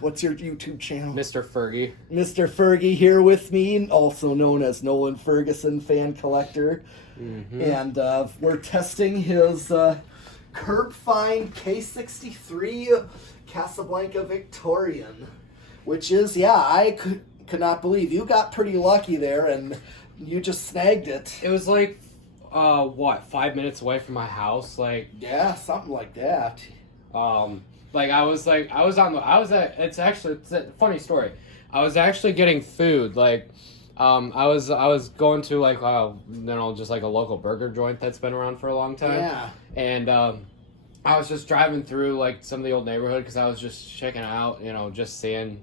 What's your YouTube channel? Mr. Fergie. Mr. Fergie here with me, also known as Nolan Ferguson Fan Collector. Mm-hmm. And we're testing his curb fine K63 Casablanca Victorian, which is, I could not believe you got pretty lucky there and you just snagged it. It was like, 5 minutes away from my house? Like, yeah, something like that. it's a funny story. I was actually getting food, like, I was going to, like, just like a local burger joint that's been around for a long time. Yeah. And, I was just driving through, like, some of the old neighborhood because I was just checking out, just seeing,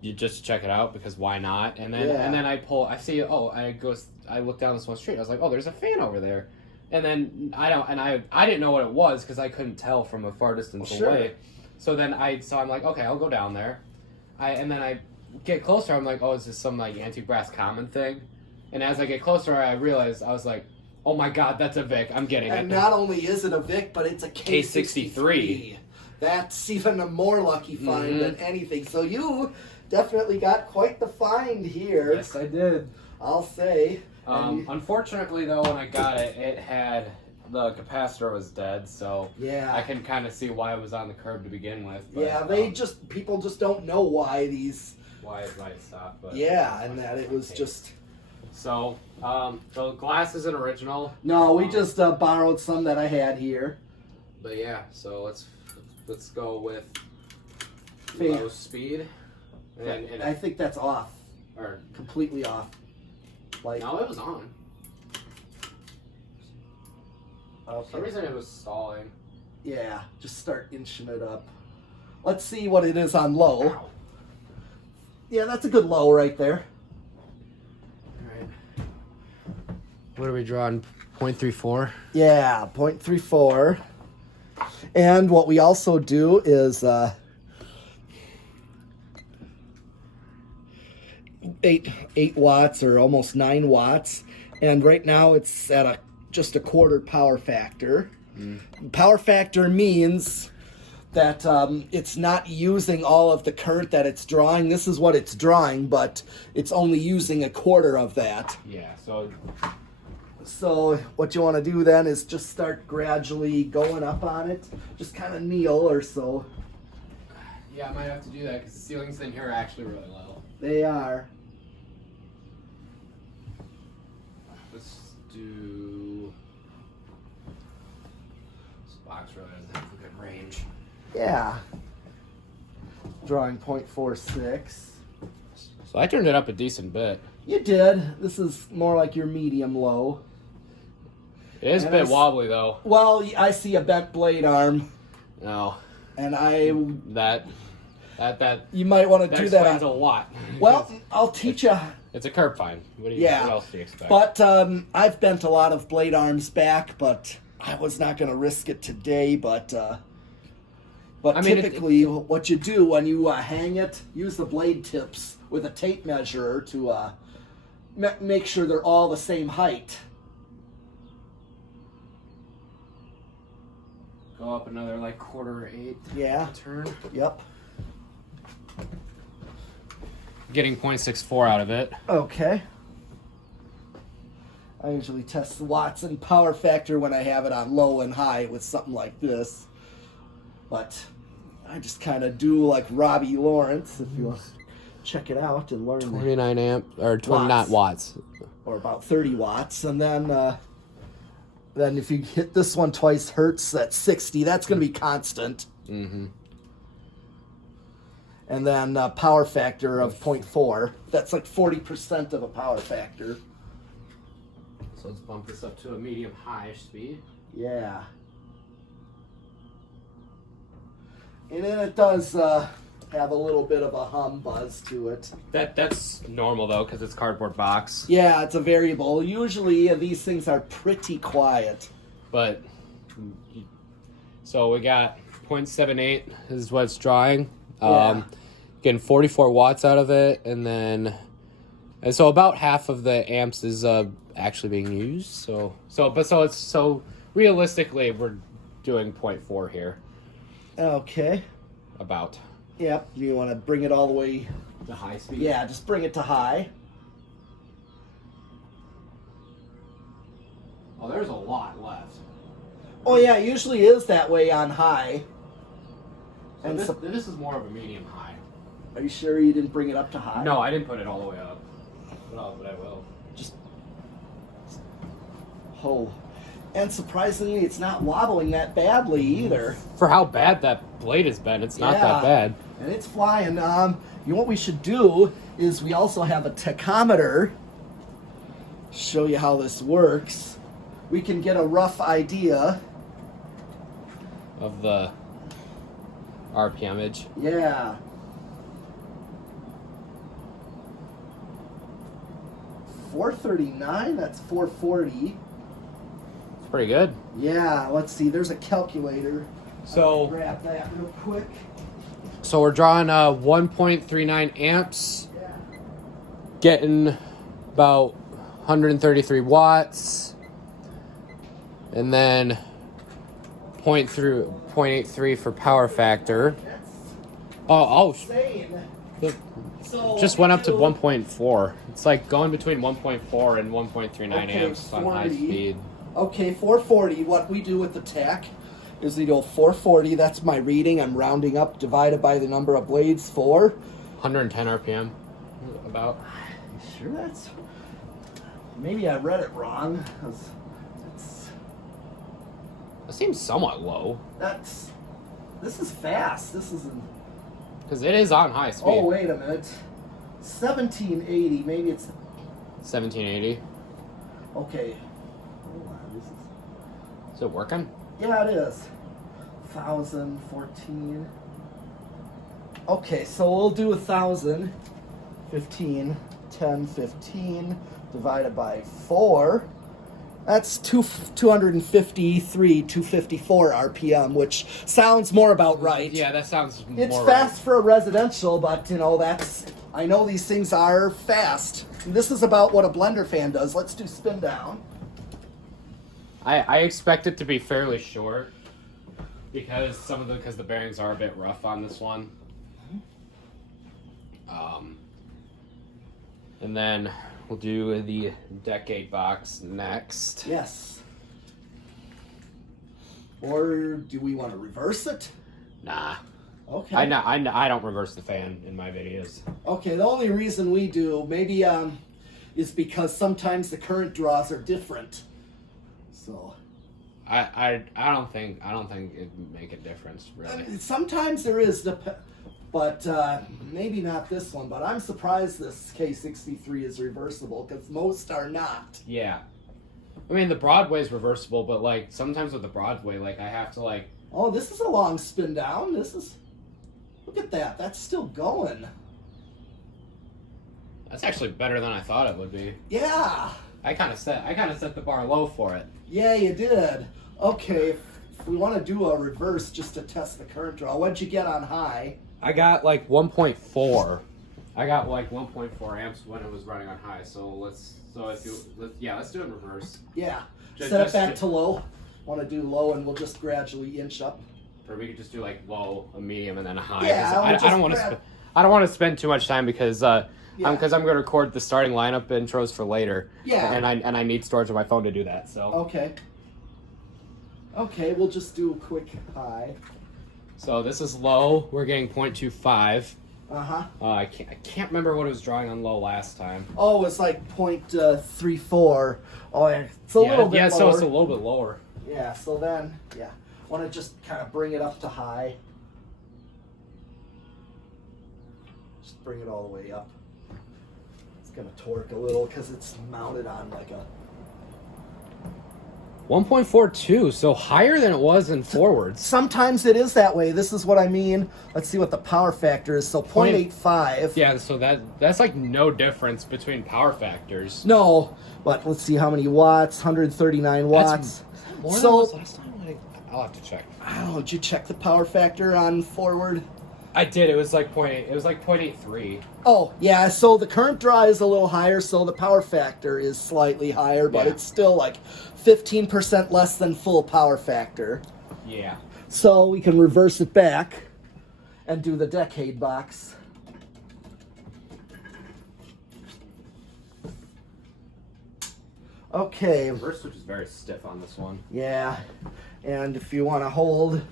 you just check it out because why not? And then I look down this one street. I was like, oh, there's a fan over there. And then I didn't know what it was because I couldn't tell from a far distance away. So then I'm like, okay, I'll go down there. And then I get closer. I'm like, oh, is this some like anti-brass common thing? And as I get closer, I realized I was like, oh my God, that's a Vic. I'm getting it. And not only is it a Vic, but it's a K63. That's even a more lucky find than anything. So you definitely got quite the find here. Yes, I did. I'll say. Unfortunately, though, when I got it, the capacitor was dead, so yeah, I can kind of see why it was on the curb to begin with. But, yeah, people just don't know why it stopped. But and that it was just. So, the glass isn't original. No, we just borrowed some that I had here. But yeah, so let's go with low speed. And I think that's off, or completely off. Like no, it was on. Okay. For some reason it was stalling. Yeah, just start inching it up. Let's see what it is on low. Ow. Yeah, that's a good low right there. Alright. What are we drawing? 0.34? Yeah, 0.34. And what we also do is 8 watts or almost 9 watts. And right now it's at just a quarter power factor. Power factor means that it's not using all of the current that it's drawing. This is what it's drawing, but it's only using a quarter of that. Yeah, So what you want to do then is just start gradually going up on it. Just kind of kneel or so. Yeah, I might have to do that because the ceilings in here are actually really low. They are. Let's do... This box really doesn't have a good range. Yeah. Drawing 0.46. So I turned it up a decent bit. You did. This is more like your medium low. It is a bit wobbly though. Well, I see a bent blade arm. No. And that you might want to do that. Explains a lot. Well, I'll teach you. It's a curb fine. What else do you expect? But I've bent a lot of blade arms back, but I was not going to risk it today. But typically, what you do when you hang it, use the blade tips with a tape measure to make sure they're all the same height. Go up another like 1/4 Yeah. turn. Yep. Getting 0.64 out of it. Okay. I usually test the watts and power factor when I have it on low and high with something like this. But I just kind of do like Robbie Lawrence, if you want to check it out and learn. 29 amp or 29 watts. Or about 30 watts. And then if you hit this one twice hertz at 60, that's going to be constant. Mm-hmm. And then power factor of 0.4. That's like 40% of a power factor. So let's bump this up to a medium-high speed. Yeah. And then it does have a little bit of a hum buzz to it. That's normal though, because it's cardboard box. Yeah, it's a variable. Usually these things are pretty quiet. But so we got 0.78 is what it's drawing. Getting 44 watts out of it, and so about half of the amps is actually being used. So realistically we're doing 0.4 here. Okay. About. Yep. You want to bring it all the way. The high speed? Yeah, just bring it to high. Oh, there's a lot left. Oh yeah, it usually is that way on high. So And this is more of a medium high. Are you sure you didn't bring it up to high? No, I didn't put it all the way up. But I will. Just. Oh. And surprisingly, it's not wobbling that badly either. For how bad that blade has been, it's not Yeah. that bad. And it's flying. You know what we should do is we also have a tachometer. Show you how this works. We can get a rough idea. Of the RPMage. Yeah. 439. That's 440. It's pretty good. Yeah. Let's see. There's a calculator. So I'll grab that real quick. So we're drawing 1.39 amps, Yeah. getting about 133 watts, and then 0.83 for power factor. That's Oh, insane. the- So just went up to we do- 1.4. It's like going between 1.4 and 1.39 Okay, amps on high 40. speed. Okay, 440. What we do with the tach is we go 440. That's my reading. I'm rounding up, divided by the number of blades, 4. 110 RPM, about. Sure, that's. Maybe I read it wrong. That's. It seems somewhat low That's. This is fast. This isn't. because it is on high speed. Oh, wait a minute. 1780. Maybe it's. 1780. Okay. Hold on. This is. Is it working? Yeah, it is. 1,014. Okay, so we'll do 1,000. 15, 10, 15 divided by 4. That's 253, 254 RPM, which sounds more about right. Yeah, that sounds It's more fast right. for a residential, but that's. I know these things are fast. This is about what a blender fan does. Let's do spin down. I expect it to be fairly short because the bearings are a bit rough on this one. And then we'll do the decade box next. Yes. Or do we want to reverse it? Nah. Okay. I don't reverse the fan in my videos. Okay, the only reason we do maybe is because sometimes the current draws are different. So I don't think it'd make a difference really. sometimes there is, but maybe not this one. But I'm surprised this K63 is reversible because most are not. Yeah. I mean the Broadway's reversible, but like sometimes with the Broadway, like I have to like. Oh, this is a long spin down. This is. Look at that. That's still going. That's actually better than I thought it would be. Yeah. I kind of set the bar low for it. Yeah, you did. Okay, if we want to do a reverse just to test the current draw, what'd you get on high? I got like 1.4. I got like 1.4 amps when it was running on high. So let's do it in reverse. Yeah. Just- Set it just- back to low. Want to do low, and we'll just gradually inch up. Or we could just do like low, a medium, and then a high. Yeah, 'Cause I'll I just don't want to. grab- I don't want to spend too much time because Yeah. I'm going to record the starting lineup intros for later. Yeah. And I need storage on my phone to do that. So. Okay. Okay, we'll just do a quick high. So this is low. We're getting 0.25. Uh-huh. I can't remember what it was drawing on low last time. Oh, it's like 0.34. Oh, yeah. It's a little bit yeah. lower. So it's a little bit lower. Yeah, so then, yeah. Want to just kind of bring it up to high. Just bring it all the way up. It's going to torque a little because it's mounted on like a... 1.42, so higher than it was in forwards. Sometimes it is that way. This is what I mean. Let's see what the power factor is. So 0.85. Yeah, so that's like no difference between power factors. No, but let's see how many watts. 139 watts. More than So- it was last time? I'll have to check. I don't know. Did you check the power factor on forward? I did. It was like 0.8. It was like 0.83. Oh, yeah. So the current draw is a little higher, so the power factor is slightly higher, but Yeah. it's still like 15% less than full power factor. Yeah. So we can reverse it back. and do the decade box. Okay. Reverse switch is very stiff on this one. Yeah, and if you want to hold,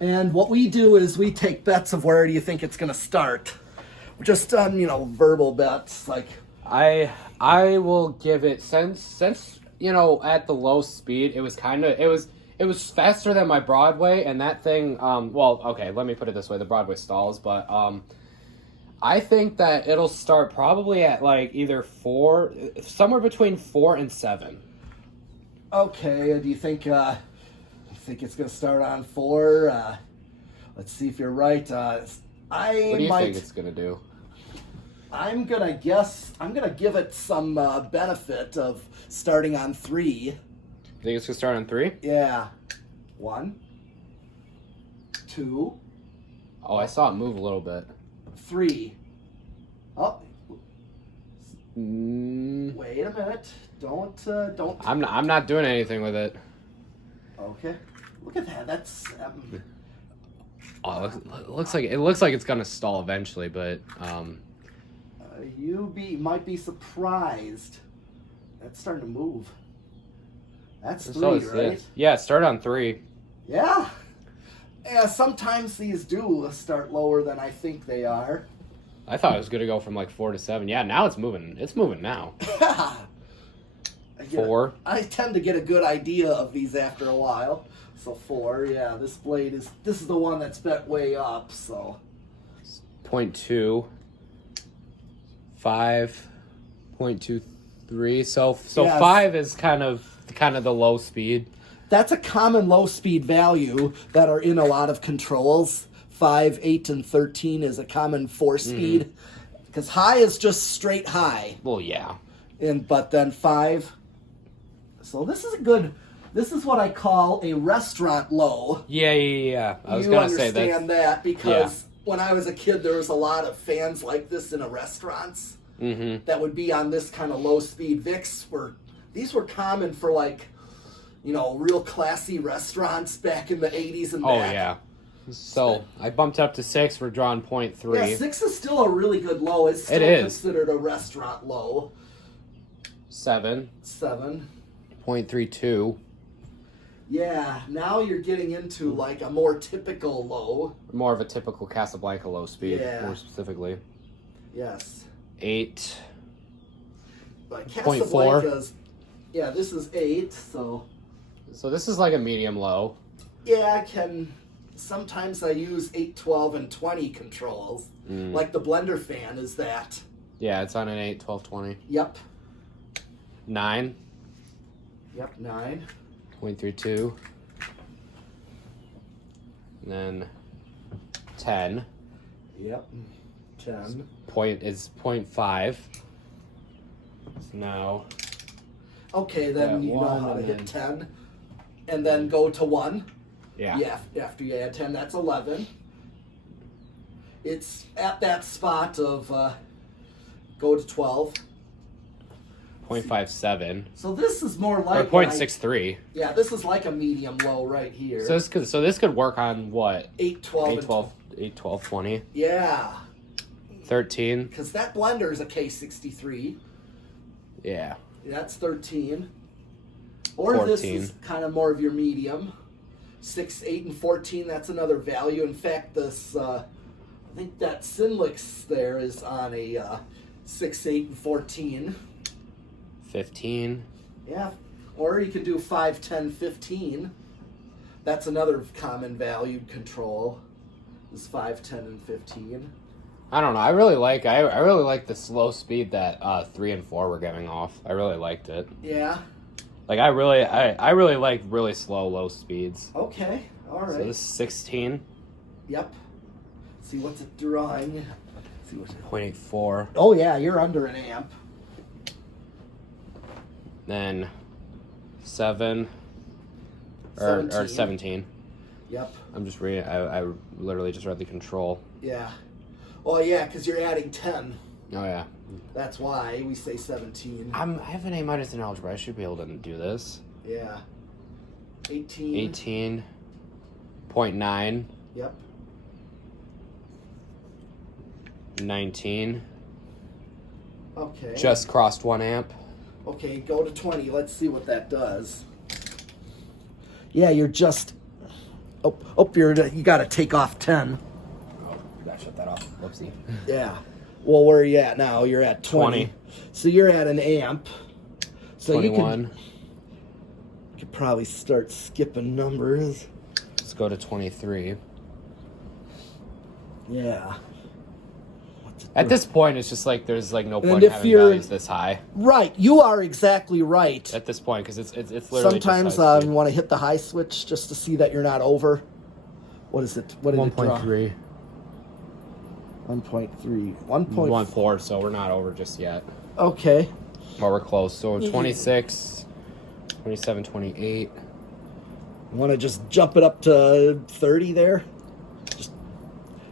and what we do is we take bets of where do you think it's going to start. Just on, verbal bets, like. I will give it, since at the low speed, it was faster than my Broadway, and that thing, well, okay, let me put it this way, the Broadway stalls, but I think that it'll start probably at like either 4, somewhere between 4 and 7. Okay, do you think it's gonna start on 4? Let's see if you're right. What do you think it's gonna do? I'm gonna give it some benefit of starting on 3. You think it's gonna start on 3? Yeah. 1, 2. Oh, I saw it move a little bit. 3. Oh. Mm. Wait a minute. Don't. I'm not doing anything with it. Okay. Look at that. That's. Oh, it looks like it's gonna stall eventually, but You might be surprised. That's starting to move. That's 3, right? Yeah, it started on 3. Yeah. Yeah, sometimes these do start lower than I think they are. I thought it was gonna go from like 4 to 7. Yeah, now it's moving. It's moving now. 4. I tend to get a good idea of these after a while. So 4, yeah. This is the one that's bet way up. So 0.2, 5, 0.23. So yes. 5 is kind of the low speed. That's a common low speed value that are in a lot of controls. 5, 8, and 13 is a common 4 speed. Because high is just straight high. Well, yeah. But then 5. So this is what I call a restaurant low. Yeah. I was gonna say that. You understand that because when I was a kid, there was a lot of fans like this in restaurants that would be on this kind of low speed. Vicks these were common for like, real classy restaurants back in the 80s and back. Oh, yeah. So I bumped up to 6. We're drawing 0.3. Yeah, 6 is still a really good low. It's still considered a restaurant low. 7. 0.32. Yeah, now you're getting into like a more typical low. More of a typical Casablanca low speed, more specifically. Yes. 8. But Casablanca's, yeah, this is 8, so this is like a medium low. Yeah, sometimes I use 8, 12, and 20 controls. Like the blender fan is that. Yeah, it's on an 8, 12, 20. Yep. 9. Yep, 9. 0.32. And then 10. Yep. 10. Is 0.5. So now. Okay, then you know how to hit 10. And then go to 1. Yeah. After you add 10, that's 11. It's at that spot of go to 12. 0.57. So this is more like or 0.63. Yeah, this is like a medium low right here. So this could work on what? 8, 12, 8, 12, 20. Yeah. 13. Because that blender is a K63. Yeah. That's 13. Or 14. This is kind of more of your medium. 6, 8, and 14, that's another value. In fact, this, I think that Sinlix there is on a 6, 8, and 14. 15. Yeah. Or you can do 5, 10, 15. That's another common valued control. Is 5, 10, and 15. I don't know. I really like the slow speed that 3 and 4 were giving off. I really liked it. Yeah. Like I really like really slow low speeds. Okay. All right. So this is 16. Yep. See what's it drawing. See what's 0.84. Oh yeah, you're under an amp. Then 7 or 17. Yep. I'm just reading. I literally just read the control. Yeah. Oh yeah, because you're adding 10. Oh yeah. That's why we say 17. I have an A- in algebra. I should be able to do this. Yeah. 18. 18.9. Yep. 19. Okay. Just crossed 1 amp. Okay, go to 20. Let's see what that does. Yeah, you're just... you got to take off 10. Oh, we got to shut that off. Whoopsie. Yeah. Well, where are you at now? You're at 20. So you're at an amp. So 21. You could probably start skipping numbers. Let's go to 23. Yeah. At this point, it's just like there's like no And point if having you're- values this high Right. You are exactly right. at this point because it's literally Sometimes just you want to hit the high switch just to see that you're not over. What is it? What did it draw? 1.3. 1.3. 1.4, so we're not over just yet. Okay. Well, we're close. So 26, 27, 28. Want to just jump it up to 30 there? Just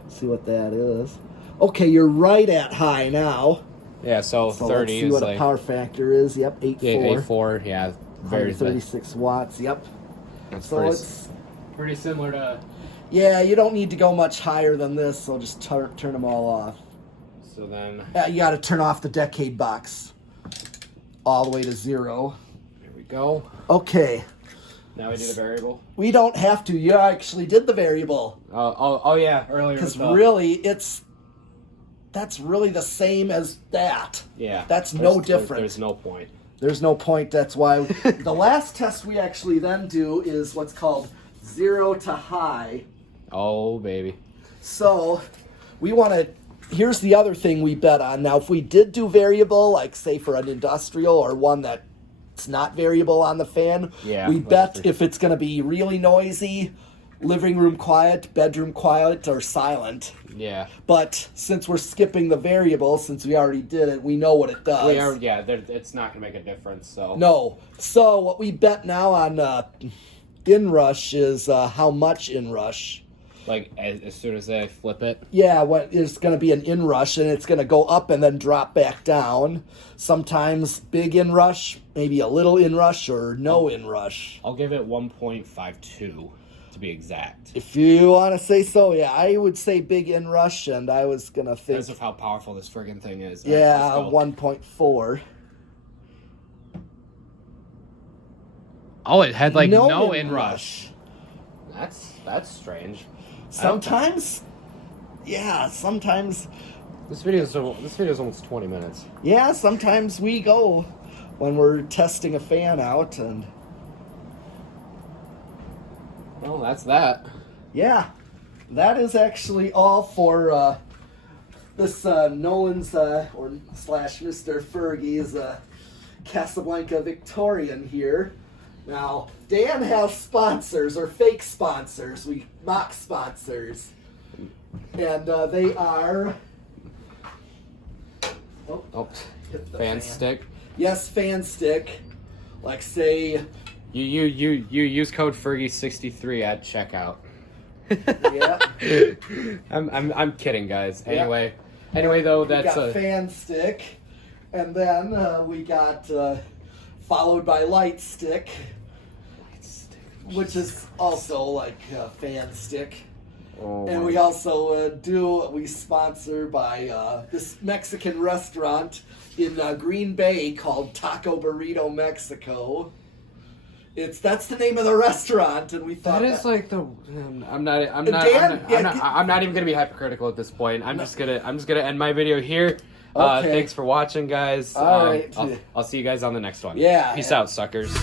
see what that is. Okay, you're right at high now. Yeah, so 30 let's see is what like a power factor is. Yep, 8.4. yeah, 8.4. Yeah, very 36 watts. Yep. That's So it's pretty similar to. yeah, you don't need to go much higher than this. So just turn them all off. So then You got to turn off the decade box all the way to 0. here we go. Okay. Now we do the variable. We don't have to. You actually did the variable. Oh yeah, earlier. Because with the- really, that's really the same as that. yeah, That's no different. There's no point. There's no point. That's why the last test we actually then do is what's called 0 to high. Oh baby. So we want to. Here's the other thing we bet on. Now, if we did do variable, like say for an industrial or one that's not variable on the fan, Yeah, we bet for- if it's going to be really noisy, living room quiet, bedroom quiet, or silent. Yeah. But since we're skipping the variable, since we already did it, we know what it does. It's not gonna make a difference. So No. So what we bet now on inrush is how much inrush. like as soon as I flip it. Yeah, it's going to be an inrush, and it's going to go up and then drop back down. Sometimes big inrush, maybe a little inrush, or no inrush. I'll give it 1.52 to be exact. If you want to say so, yeah, I would say big inrush, and I was going to think, Because of how powerful this friggin' thing is. yeah, Let's go. 1.4. Oh, it had like no, No inrush. That's strange. Sometimes, yeah, sometimes, This video's almost 20 minutes. yeah, sometimes we go when we're testing a fan out, and Well, that's that. yeah, that is actually all for this Nolan's or slash Mr. Fergie's Casablanca Victorian here. Now, Dan has sponsors, or fake sponsors. We mock sponsors. And they are... Oh, hit the fan stick. Yes, fan stick. Like, say... You use code Fergie63 at checkout. Yeah. I'm kidding, guys. Yeah. Anyway though, We that's got fan stick. And then we got... followed by light stick, which is also like a fan stick. Oh And my- we also we sponsor by this Mexican restaurant in Green Bay called Taco Burrito Mexico. That's the name of the restaurant, and we thought That is like the. I'm not even gonna be hypocritical at this point. I'm just gonna end my video here. Okay. Thanks for watching, guys. All right. I'll see you guys on the next one. Yeah. Peace out, suckers.